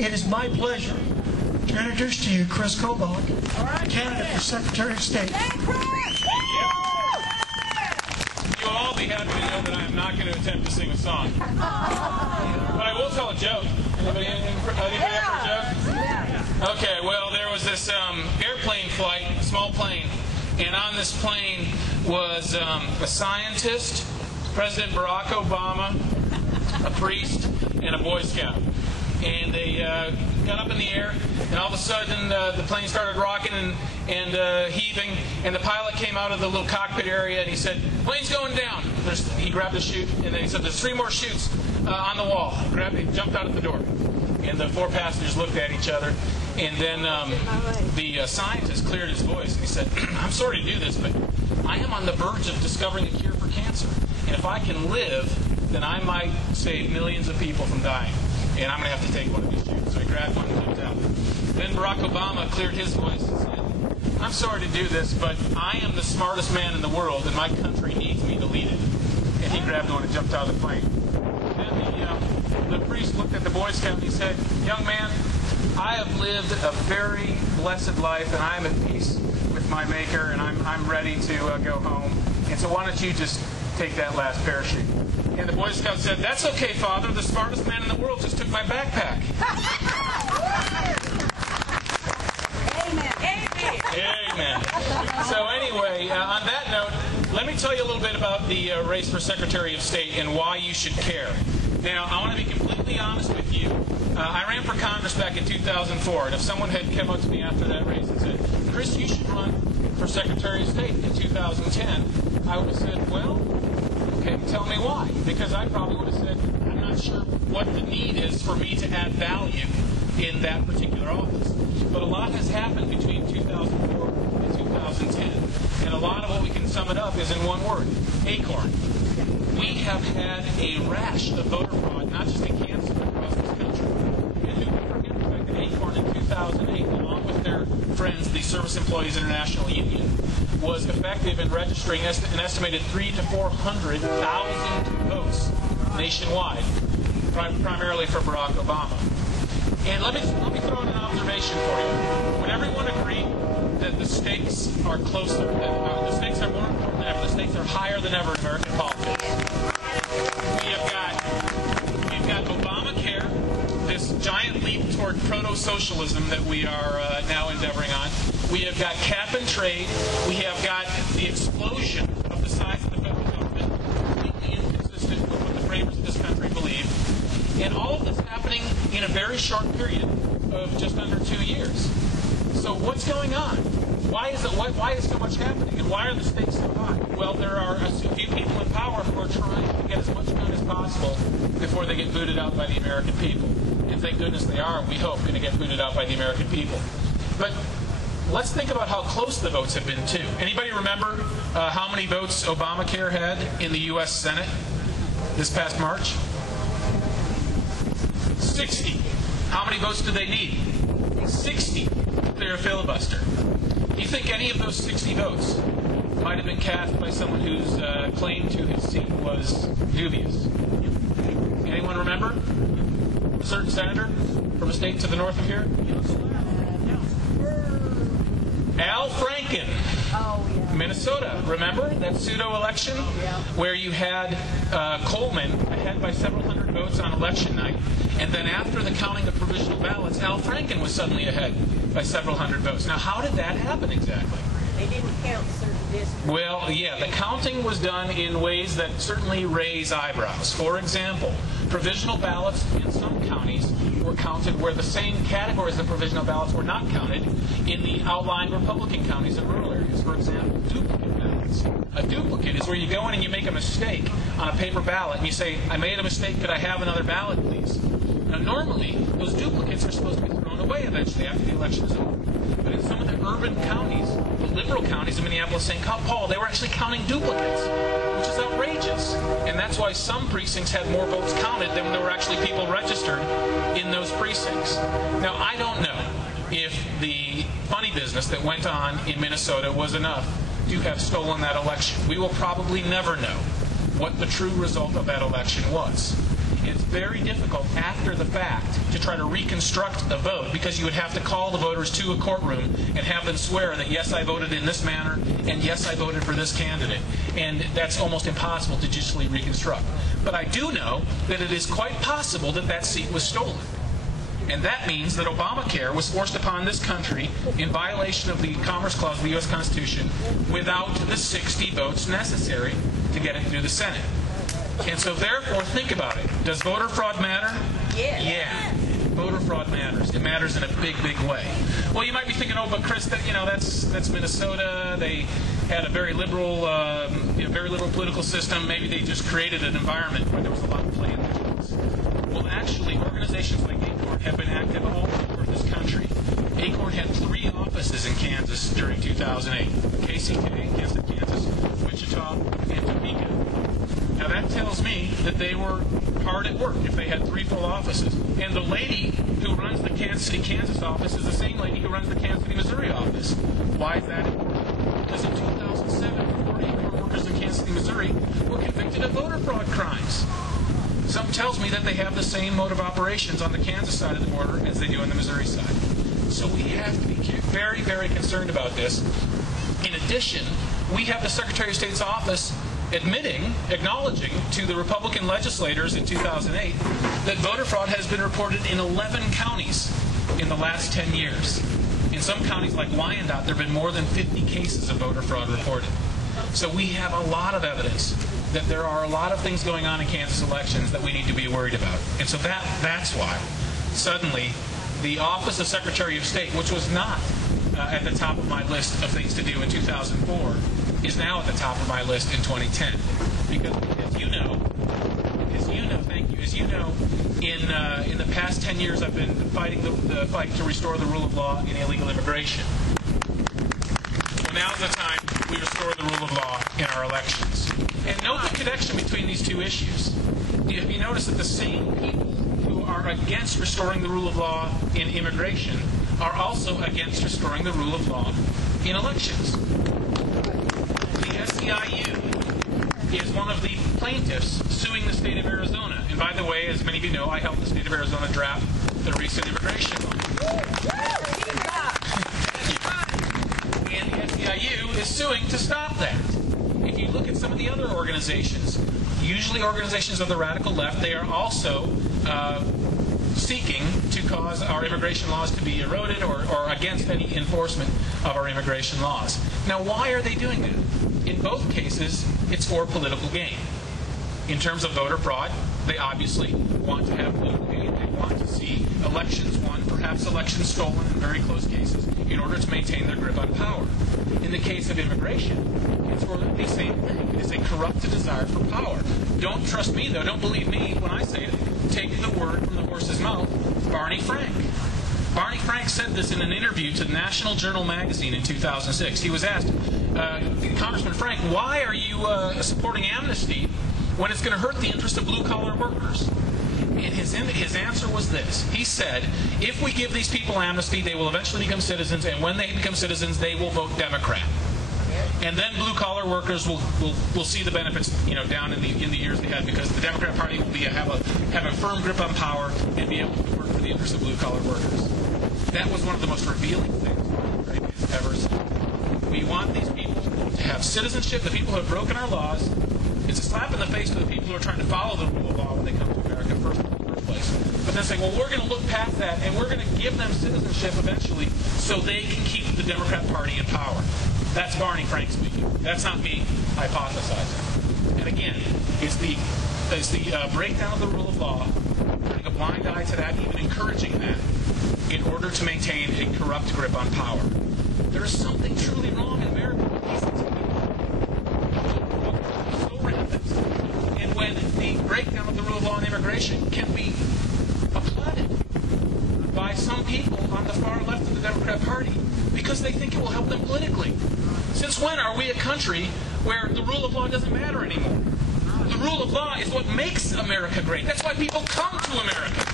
It is my pleasure to introduce to you Kris Kobach, candidate for Secretary of State. You'll all be happy to know that I am not going to attempt to sing a song. But I will tell a joke. Anybody up for a joke? Okay, well, there was this airplane flight, a small plane, and on this plane was a scientist, President Barack Obama, a priest, and a Boy Scout. And they got up in the air, and all of a sudden the plane started rocking and heaving, and the pilot came out of the little cockpit area, and he said, "Plane's going down." He grabbed a chute, and then he said, "There's 3 more chutes on the wall." He jumped out of the door. And the 4 passengers looked at each other, and then the scientist cleared his voice, and he said, "I'm sorry to do this, but I am on the verge of discovering a cure for cancer. And if I can live, then I might save millions of people from dying. And I'm going to have to take one of these chutes." So he grabbed one and jumped out. Then Barack Obama cleared his voice and said, "I'm sorry to do this, but I am the smartest man in the world, and my country needs me to lead it." And he grabbed one and jumped out of the plane. Then the priest looked at the Boy Scout and he said, "Young man, I have lived a very blessed life, and I am at peace with my Maker, and I'm ready to go home. And so why don't you just take that last parachute?" And the Boy Scout said, "That's okay, Father. The smartest man in the world just took my backpack." Amen. Amen. Amen. So anyway, on that note, let me tell you a little bit about the race for Secretary of State and why you should care. Now, I want to be completely honest with you. I ran for Congress back in 2004, and if someone had come up to me after that race and said, "Kris, you should run for Secretary of State in 2010, I would have said, "Well, okay, tell me why." Because I probably would have said, "I'm not sure what the need is for me to add value in that particular office." But a lot has happened between 2004 and 2010. And a lot of what we can sum it up is in one word: acorn. We have had a rash of voter fraud, not just in Kansas, but across this country. And who can forget the fact that Acorn in 2008, along with their friends, the Service Employees International Union, was effective in registering an estimated 300,000 to 400,000 votes nationwide, primarily for Barack Obama. And let me throw in an observation for you. Would everyone agree that the stakes are closer? The stakes are more important than ever. The stakes are higher than ever in American politics. We've got Obamacare, this giant leap toward proto-socialism that we are now endeavoring on. We have got cap and trade. We have got the explosion of the size of the federal government, completely inconsistent with what the framers of this country believe. And all of this happening in a very short period of just under 2 years. So what's going on? Why is so much happening? And why are the stakes so high? Well, there are a few people in power who are trying to get as much done as possible before they get booted out by the American people. And thank goodness they are, we hope, going to get booted out by the American people. But let's think about how close the votes have been, too. Anybody remember how many votes Obamacare had in the U.S. Senate this past March? 60. How many votes do they need? 60 to clear a filibuster. Do you think any of those 60 votes might have been cast by someone whose claim to his seat was dubious? Anyone remember? A certain senator from a state to the north of here? Al Franken. Oh, yeah. Minnesota, remember that pseudo-election where you had Coleman ahead by several hundred votes on election night, and then after the counting of provisional ballots, Al Franken was suddenly ahead by several hundred votes. Now, how did that happen exactly? They didn't count certain districts. Well, yeah, the counting was done in ways that certainly raise eyebrows. For example, provisional ballots in some counties were counted where the same categories of provisional ballots were not counted in the outlying Republican counties and rural areas. For example, duplicate ballots. A duplicate is where you go in and you make a mistake on a paper ballot and you say, "I made a mistake, could I have another ballot, please?" Now, normally, those duplicates are supposed to be thrown away eventually after the election is over. But in some of the urban counties, the liberal counties of Minneapolis, St. Paul, they were actually counting duplicates, which is outrageous. And that's why some precincts had more votes counted than there were actually people registered in those precincts. Now, I don't know if the funny business that went on in Minnesota was enough to have stolen that election. We will probably never know what the true result of that election was. it's very difficult after the fact to try to reconstruct a vote, because you would have to call the voters to a courtroom and have them swear that, yes, I voted in this manner, and yes, I voted for this candidate. And that's almost impossible to digitally reconstruct. But I do know that it is quite possible that that seat was stolen. And that means that Obamacare was forced upon this country in violation of the Commerce Clause of the U.S. Constitution without the 60 votes necessary to get it through the Senate. And so therefore, think about it. Does voter fraud matter? Yes. Yeah. Voter fraud matters. It matters in a big, big way. Well, you might be thinking, oh, but Kris, that's Minnesota. They had a very liberal, very liberal political system. Maybe they just created an environment where there was a lot of play in the votes. Well, actually, organizations like Acorn have been active all over this country. Acorn had 3 offices in Kansas during 2008. KCK, Kansas, Wichita, and Topeka. Now that tells me that they were hard at work if they had 3 full offices. And the lady who runs the Kansas City, Kansas office is the same lady who runs the Kansas City, Missouri office. Why is that important? Because in 2007, 40 Acorn workers in Kansas City, Missouri were convicted of voter fraud crimes. Something tells me that they have the same mode of operations on the Kansas side of the border as they do on the Missouri side. So we have to be very, very concerned about this. In addition, we have the Secretary of State's office acknowledging to the Republican legislators in 2008 that voter fraud has been reported in 11 counties in the last 10 years. In some counties like Wyandotte, there have been more than 50 cases of voter fraud reported. So we have a lot of evidence that there are a lot of things going on in Kansas elections that we need to be worried about. And so that's why suddenly the Office of Secretary of State, which was not at the top of my list of things to do in 2004, is now at the top of my list in 2010. Because as you know, in the past 10 years I've been fighting the fight to restore the rule of law in illegal immigration. So now's the time we restore the rule of law in our elections. And note the connection between these two issues. If you notice that the same people who are against restoring the rule of law in immigration are also against restoring the rule of law in elections. The SEIU is one of the plaintiffs suing the state of Arizona. And by the way, as many of you know, I helped the state of Arizona draft the recent immigration law. And the SEIU is suing to stop that. If you look at some of the other organizations, usually organizations of the radical left, they are also seeking to cause our immigration laws to be eroded or against any enforcement of our immigration laws. Now, why are they doing that? In both cases, it's for political gain. In terms of voter fraud, they obviously want to have political gain. They want to see elections won, perhaps elections stolen in very close cases, in order to maintain their grip on power. In the case of immigration, it's for the same thing. It is a corrupted desire for power. Don't trust me, though. Don't believe me when I say it. Take the word from the horse's mouth, Barney Frank. Barney Frank said this in an interview to National Journal magazine in 2006. He was asked, Congressman Frank, why are you supporting amnesty when it's going to hurt the interests of blue-collar workers? And his answer was this. He said, if we give these people amnesty, they will eventually become citizens, and when they become citizens, they will vote Democrat. And then blue-collar workers will see the benefits, down in the years ahead, because the Democrat Party will have a firm grip on power and be able to work for the interests of blue-collar workers. That was one of the most revealing things Frank has ever said. We want these people to have citizenship. The people who have broken our laws. It's a slap in the face to the people who are trying to follow the rule of law when they come to America in the first place. But then saying, well, we're going to look past that, and we're going to give them citizenship eventually so they can keep the Democrat Party in power. That's Barney Frank speaking. That's not me hypothesizing. And again, it's the breakdown of the rule of law, turning a blind eye to that, even encouraging that, in order to maintain a corrupt grip on power. There is something truly wrong in America with these things. So rampant. And when the breakdown of the rule of law and immigration can be applauded by some people on the far left of the Democrat Party because they think it will help them politically. Since when are we a country where the rule of law doesn't matter anymore? The rule of law is what makes America great. That's why people come to America.